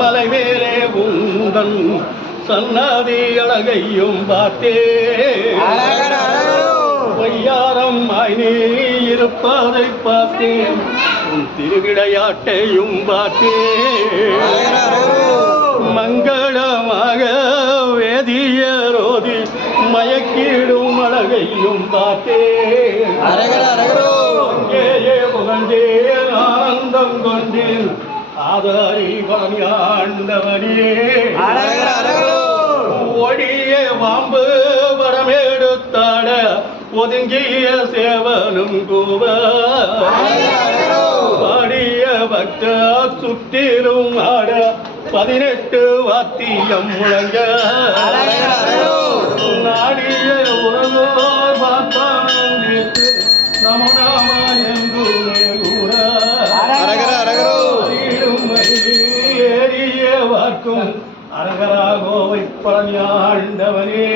மலை மேலே உந்தன் சன்னதி அழகையும் பார்த்தே பொய்யாரம் நீ இருப்பதை பார்த்தேன் உன் திருவிளையாட்டையும் பார்த்தேன் மங்களமாக வேதியரோதி மயக்கிடும் அழகையும் பார்த்தேன் புகழ்ந்தேன் ஆனந்தம் கொண்டேன் ஆதாரி பணியாண்டவனே ஒடிய வாம்பு படமெடுத்தாட ஒதுங்கிய சேவனும் கூவ பாடிய பக்த சுற்றிலும் ஆட 18 வாத்தியம் முழங்க நாடிய உறவோர் பார்த்தான் நமநாம எங்குமே கூட ஏறிய வார்க்கும் அரகரா கோவை பழனியாண்டவனே